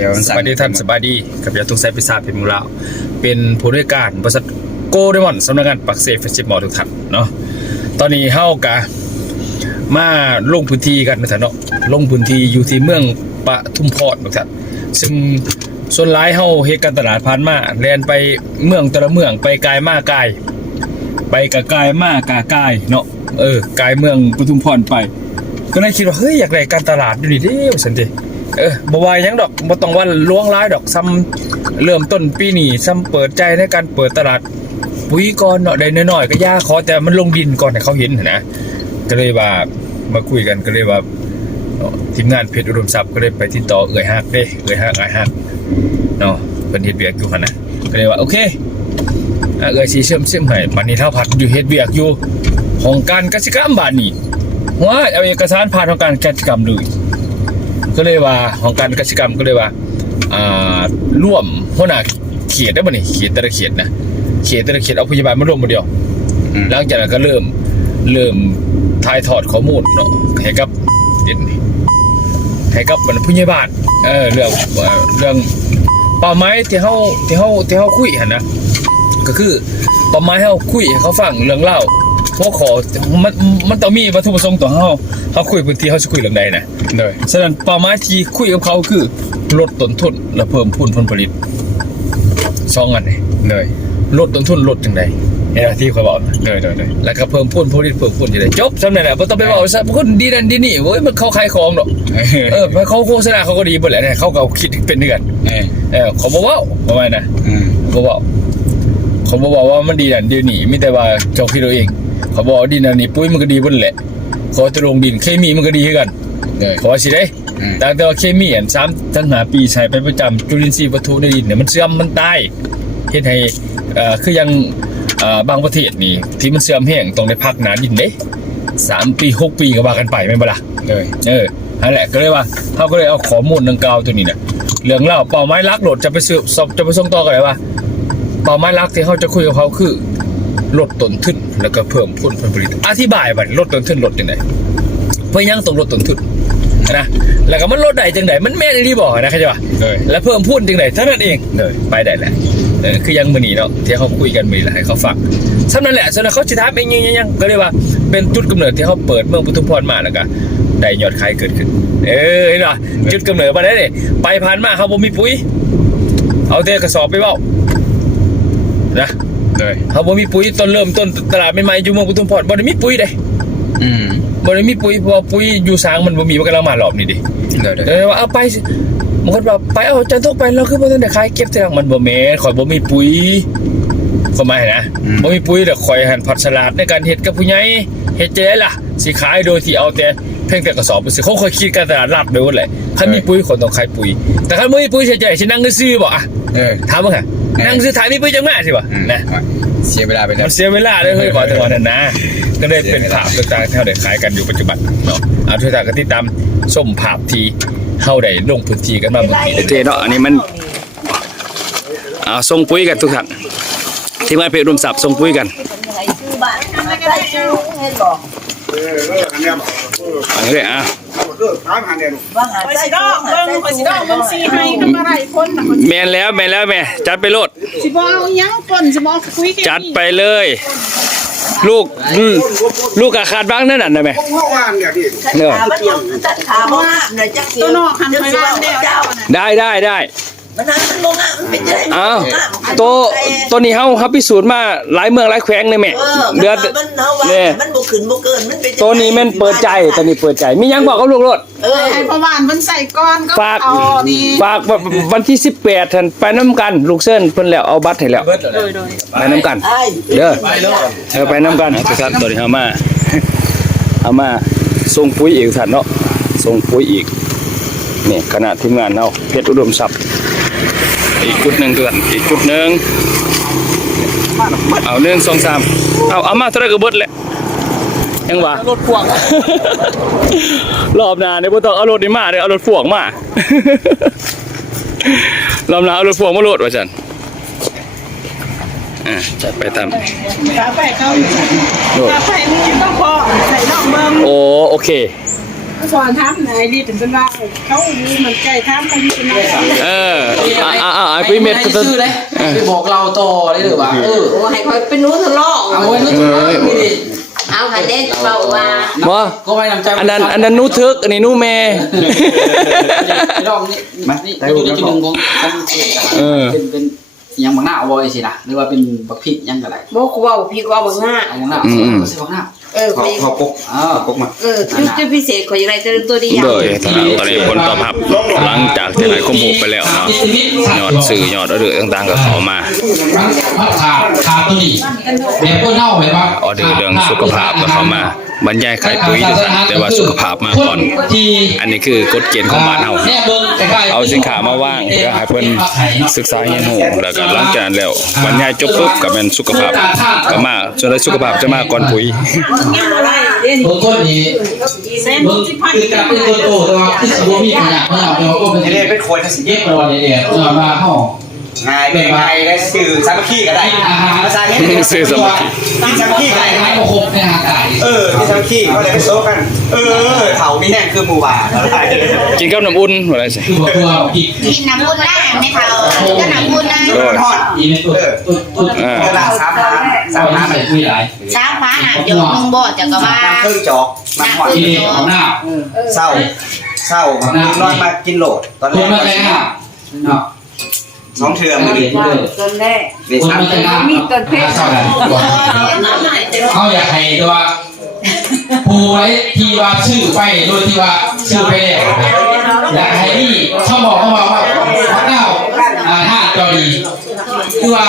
ดี๋ยวมันสสั่นบายดีท่านสบายดีกับยาตุงไซพิซซ่าเพชรมุงลาวเป็นผู้ด้วยการบริษัทโกลเดมอนสำนักงานปักเซฟเฟสติวัลทุกท่านเนาะตอนนี้เฮากะมาลงพื้นที่กันนะท่านเนาะลงพื้นที่อยู่ที่เมืองปทุมพรนะท่านซึ่งส่วนหลายเฮาเฮ็ดการตลาดผ่านมาแล่นไปเมืองแต่ละเมืองไปไกลมากไกลไปกะกายมากกะกายเนาะเออกายเมืองปทุมพรไป ก็เลยคิดว่าเฮ้ยอยากได้การตลาดอยู่นี่เด้ว่าสันติ เออบ่วาหยังดอกบ่ต้องว่าล้วงร้ายดอกซ้ำเริ่มต้นปีนี้ซ้ำเปิดใจในการเปิดตลาดปุ๋ยก่อนเนาะได้น้อยๆก็ย่าขอแต่มันลงดินก่อนให้เขาเห็นนะก็เลยว่ามาคุยกันก็เลยว่าทีมงานเพชรอุดมทรัพย์ก็เลยไปติดต่อเอ่ยฮักเด้เอ่ยฮักไอฮักเนาะเพิ่นเฮ็ดเวียกอยู่หั่นนะก็เลยว่าโอเคอเอ่ยสีเชื่อมเชื่อมให้บัดนี้เท่าผัดอยู่เฮ็ดเวียกอยู่ของการกสิกรรมบาดนี้ว่าเอาเอกสารผ่านของการกสิกรรมเลย ก็เลยว่าของการกสิกรรมก็เลยว่าอ่าร่วมหัวหน้าเขตได้บ่นี่เขตแต่ละเขตนะเขตแต่ละเขตเอาพยาบาลมาร่วมหมดเดียวอืมหลังจากนั้นก็เริ่มเริ่มถ่ายทอดข้อมูลเนาะให้กับเด่นให้กับมันผู้ใหญ่บ้านเออเรื่องเอ่อเรื่องเป้าหมายที่เฮาที่เฮาที่เฮาคุยหั่นนะก็คือเป้าหมายให้เราคุยให้เขาฟังเรื่องเล่า หัวขอมันมันต้องมีวัตถุประสงค์ต่อเขาเขาคุยพื้นที่เขาจะคุยเรื่องใดนะโดยฉะนั้นเป้าหมายที่คุยกับเขาคือลดต้นทุนและเพิ่มพูนผลผลิตสองอันนี่โดยลดต้นทุนลดจังใดเห็นไหมที่เขาบอกนะโดยโดยโดยแล้วก็เพิ่มพูนผลผลิตเพิ่มพูนจังใดจบสำนักแหละไม่ต้องไปบอกว่าคนดีนั่นดีนี่เว้ยมันเขาขายของหรอกเออเขาโฆษณาเขาก็ดีหมดแหละเนี่ยเขาก็คิดเป็นเดือนเออเออเขาบอกว่าประมาณนะอืมเขาบอกเขาบอกว่ามันดีนั่นดีนี่ไม่แต่ว่าเจ้าคิดเอาเอง เขาบอกว่าดีนั่นนี่ปุ้ยมันก็ดีเบนแหละเขาจะลงดินเคมีมันก็ดีให้กันโดยเขาว่าสิได้อืมแต่แต่ว่าเคมีอันซ้ำทั้งหาปีใช้ไปประจำจุลินทรีย์วัตถุในดินเนี่ยมันเสื่อมมันตายเฮ็ดให้เอ่อคือยังเอ่อบางประเทศนี่ที่มันเสื่อมแห้งต้องได้พักหนาดินเด้สามปีหกปีก็ว่ากันไปไม่นบ่ล่ะโดยเออนั่นแหละก็เลยว่าเขาก็เลยเอาข้อมูลดังกล่าวตัวนี้เนี่ยเรื่องเล่าเป้าหมายลักโหลดจะไปสืบสอบจะไปส่งต่อกันเลยว่าเป้าหมายลักที่เขาจะคุยกับเขาคือ ลดต้นทุนแล้วก็เพิ่มผลผลิต อธิบายบัดลดต้นทุนลดยังไงเพื่อยังต้องลดต้นทุนนะแล้วก็มันลดได้จังไดมันแม่นที่บอกนะเข้าใจป่ะโดยแล้วเพิ่มพูนจังไดเท่านั้นเองโดยไปได้แหละเออคือยังมือนีเนาะที่เขาคุยกันมือนี้แหละให้เขาฟังฉะนั้นแหละฉะนั้นเขาจะถามเองยังยังยังก็เลยว่าเป็นจุดกำเนิดที่เขาเปิดเมืองปุถุพรมาแล้วก็ได้ยอดขายเกิดขึ้น เออเห็นป่ะจุดกำเนิดมาได้เลยไปผ่านมาเขาบ่มีปุ๋ย เอาแต่กระสอบไปเบ้านะ โดยเขาบ่มีปุ๋ยต้นเริ่มต้นตลาดใหม่ๆอยู่เมืองปุถุพรบ่ได้มีปุ๋ยเด้อืมบ่ได้มีปุ๋ยเพราะว่าปุ๋ยอยู่สางมันบ่มีมันกำลังมารอบนี้ดิโดยโดยเออว่าเอาไปสิบางคนบอกไปเอาจันทกไปแล้วคือบ่ทันได้ขายเก็บแต่มันบ่แม่นข่อยบ่มีปุ๋ยก็หมายนะบ่มีปุ๋ยแต่ข่อยหันผัดสลัดในการเฮ็ดกับผู้ใหญ่เฮ็ดจะได้ล่ะสิขายโดยที่เอาแต่เพียงแต่กระสอบไปสิเขาเคยคิดการตลาดรับไปหมดแหละคันมีปุ๋ยคนต้องขายปุ๋ย แต่คันบ่มีปุ๋ยใช่ใจสินั่งซื้อบ่อะเออถามมึงค่ะ นั่งซื้อถ่ายมีปุ๋ยจังมาสิบ่อืมนะเสียเวลาไปแล้มัวนเสียเวลาเลยเฮ้ยขอจังหวะนั้นนะก็เลยเป็นภาพต่างๆที่เราได้ขายกันอยู่ปัจจุบันเนาะเอาทุกท่านก็ติดตามส้มภาพที่เฮาได้ลงพื้นที่กันมาเมื่อกี้เทเนาะอันนี้มันเอาส่งปุ๋ยกันทุกท่านทีมงานเพจรวมศัพท์ส่งปุ๋ยกันชื่อบ้านใส่ชื่อเห็นบอกเออเอออันเนี้ยเอออันนี้เลยอะ เออถามหาเนี่ยลูกว่าหาคอยใส่สิดอกเบิ่งคอยสิดอกเบิ่งสีให้ทำอะไรคนน่ะคนแมนแล้วแมนแล้วแม่จัดไปโลดสิบ่เอาหยังคนสิบ่เอาคุยกันจัดไปเลย ลูกลูกอาคาดบ้างนั่นน่ะนะแม่พวกเมื่อวานเนี่ยพี่เนอะขามันยังตัดขาบ่งามเลยจักตัวนอกหันไปบ้านเดียวเจ้าเจ้าน่ะได้ได้ได้ มันนั้นมันบ่งามมันเป็นจังได๋อ้าวตัวตัวนี้เฮาเฮาพิสูจน์มาหลายเมืองหลายแขวงเลยแม่เออเดือนมันเฮาว่าเนี่ยมันบ่ขึ้นบ่เกินมันเป็นจังได๋ตัวนี้แม่นเปิดใจตัวนี้เปิดใจมีหยังบอกกับลูกโลดเออให้พ่อบ้านเพิ่นใส่ก้อนก็ฝากเอานี่ฝากวันที่ 18ท่านไปน้ำกันลูกเส้นเพิ่นแล้วเอาบัตรให้แล้วโดยโดยไปน้ำกันไอ้เด้อเออไปน้ำกันทุกท่านตัวนี้เอามาเอามาส่งปุ๋ยอีกท่านเนาะส่งปุ๋ยอีกนี่ขนาดทีมงานเราเพชรอุดมทรัพย์ อีกจุดหนึ่งทุกท่านอีกจุดหนึ่งเอาหนึ่งสองสามเอาเอามาเท่าไหรก็เบิดแหละยังวะรถพ่วงรอบหน้าเนี่ยบ่ต้องเอารถนี่มาเด้อเอารถพ่วงมารอบหน้าเอารถพ่วงมาโหลดว่าจันอ่าจะไปทำขาไปเขาโหลดขาไปมึงต้องพอใส่ดอกเบิ่งโอ้โอเค สอนทำไหนดีถึงเป็นว่าเขามีมันใจทำมันเป็นอะไรเอออ่าอ่าอ่าไอ้ปุ้ยเม็ดก็ต้ชื่อเลยไปบอกเราต่อได้หรือว่าเออโอ้ให้คอยเป็นนู้นทะเลาะเอาไว้นึกถึงว่าพี่ดิเอาให้เด็กเบาว่าบ่ก็ไว้นำใจอันนั้นอันนั้นนูทึกอันนี้นูแม่ลองนี่นี่อยู่ในจุดหนึ่งของของเป็นเป็นยังบางหน้าเอาไว้สินะหรือว่าเป็นบักพริกยังกระไรโมกว่าพี่ก็บอกง่าเอาบางหน้าใส่บางหน้า เออขอขอปกอ่าปกมาเออจุดจุดพิเศษขออย่างไรตัวตัวดีอย่าง โดยตอนนั้นตอนนี้ผลตอบรับหลังจากที่ไหนข้อมูลไปแล้วเนาะยอดสื่อยอดออเดอร์ต่างๆก็เข้ามามันขาดขาด ตัวนี้แบบก็เน่าแบบว่าออเดอร์เรื่องสุขภาพก็เข้ามาบรรยายขายปุ๋ยด้วยกันแต่ว่าสุขภาพมาก่อนที่อันนี้คือกฎเกณฑ์ของบ้านเฮาเนี่ยเบิ่งใกล้ๆเอาสินค้ามาว่างเพื่อให้เพิ่นศึกษาเรียนรู้แล้วก็หลังจากนั้นแล้วบรรยายจบปุ๊บก็เป็นสุขภาพก็มาส่วนใดสุขภาพจะมาก่อนปุ๋ยอะไรเด่นเบิ่งคนนี้เส้นเบิ่งที่พันคือการเป็นตัวโตแต่ว่าคือสิบ่มีขนาดเมื่อเราก็เป็นนี่เป็นคนสิเย็บรอเดี๋ยวเมื่อมาเฮา ง่ายเป็นง่ายได้สื่อสามัคคีก็ได้อาหารภาษาเฮ็ดซื้อสมัครกินสามัคคีก็ได้ให้บ่ครบในหากายเออกินสามัคคีก็ได้ไปโซกัน เออเถามีแห้งคือหมู่บ้านอะไรกินกับน้ำอุ่นว่าได้สิคือบ่ตัวผิดกินน้ำบุญได้ไหมเขาก็น้ำบุญได้โดยทอดอีในตัวตัวตัวอ่ากระดาษสามน้ำสามน้ำน้ำใส่คุยหลายสามฟ้าหาเดี๋ยวมึงบอกจากกว่าน้ำครึ่งจอกน้ำหอดทีนี้เอาหน้าเศร้าเศร้าน้อยมากินโหลดตอนคนแรมากแต่งหน้าเนาะ สองเทือมือเรีดียนเลยต้นแรกเวคนสามมาแต่งหน้ามีต้นเพชรเท่ากันเขาอยากให้ด้วยว่าปูไว้ที่ว่าชื่อไปโดยที่ว่าชื่อไปแล้วอยากให้นี่เขาบอกเขาบอกว่าพระเจ้าอ่าห้าจอดีคือว่า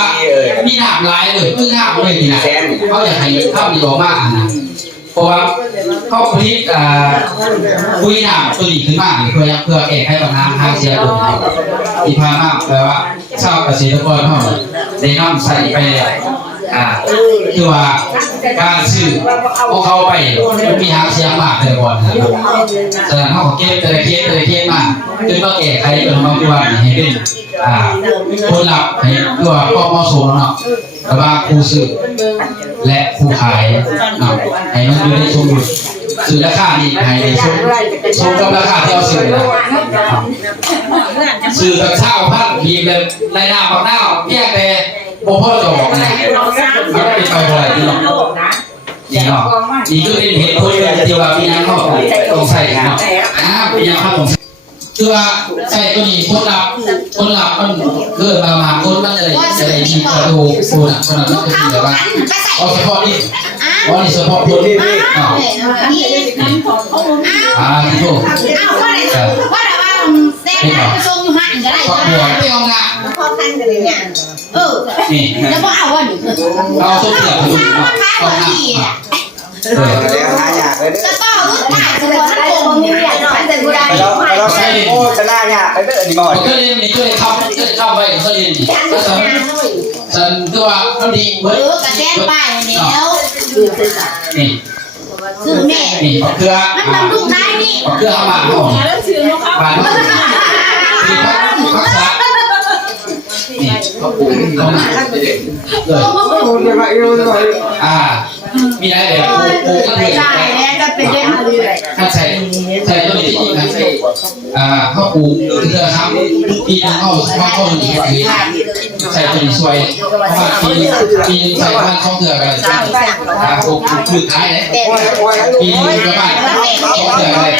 มีหนามลายเลยคือหนามเลยนี่นะเขาอยากให้เข้าดีออกมานะเพราะว่าเขาผลิตอ่าคุยหนามตัวนี้ขึ้นมาเพื่อเพื่อแก้ไขปัญหาทางเสียดุ ที่ผ่านาแปลว่าชาวเกษตรกรเขาได้นำใส่ไปอ่าคือว่าการซื้อของเขาไปมีหางเสียงมากแต่ก่อนนะครับฉะนั้นเขาเก็บแต่ละเคสแต่ละเคสมาจนมาแก้ไขเป็นมาคือว่าให้เป็นอ่าคนรับให้คือว่าก็เหมาะสมเนาะระหว่าผู้ซื้อและผู้ขายเนาะให้มันอยู่ในสมดุลซื้อราคานี่ให้ในสมสมกับราคาที่เราซื้อนะ สื่อกับเช่าพันทีมเลยในหน้าของหน้าเพียงแต่โมพ่อจะบอกนะมันเป็นไปบ่อยที่เนาะนี่เนาะนี่ก็เป็นเหตุผลที่ว่าพี่น้องเขาต้องใส่เนาะอ่าพี่น้องเขาต้องคือว่าใส่ตัวนี้คนรับคนรับมันเกิดมามาคนมันอะไรอะไรที่กระดูกคนอะคนนั้นลูมันกเป็นเขาแบบว่าไปใส่เอาเฉพาะนี่อ้าวเอานี่เฉพาะคนนี่อ้าเนาะวนี่อ้าวอ่าที่ถูกอ้าวว่าอะไรว่าอะไรว่า เส้นน้ำไปส่งอยู่ห้างก็ได้ครอบครัวไม่เอางานพอกันกันเลยเนี่ยเออนี่แล้วก็เอาว่าหนูเอาส้มเสือไปดูข้าวเนาะข้าวเอาหน้าทีอะแล้วหายากเลยเด้แล้วก็รู้ถ่ายตัวท่านโกงมีเรียนถ่ายแต่กูได้อเราเราใส่โอ้ชนะยากไปเด้ออันนี้มาหอดผมก็เรียนนี่ก็เลยเข้าก็เลยเข้าไปก็เรียนนี่ก็ฉันฉันตัวเขาดีเอเว้ยอกระแจนป้ายแล้วนี่ คือแม่นี่เกลือมันทำลูกได้นี่เกลือมาหอมแล้วชื่อลูกเขามาที่พักพักษานี่เขาปลูกเขาหนาเลยอ่ามีอะไรแบบปลูกปลูกก็คือใช่แล้วก็เป็นเรื่องเรื่อยถ้าใส่ใส่ตัวนี้ที่จริงนะใส่อ่าเขาปลูกเกลือครับปีนึงเขาเขาเขาหนึ่งปี ใส่ตัวนี้ช่วยเพราะว่าปีปีใส่บ้านเขาเกลือกันอ่าปลูกปลูกขายเลยแต่ปีนึงประมาณสองเดือนเลย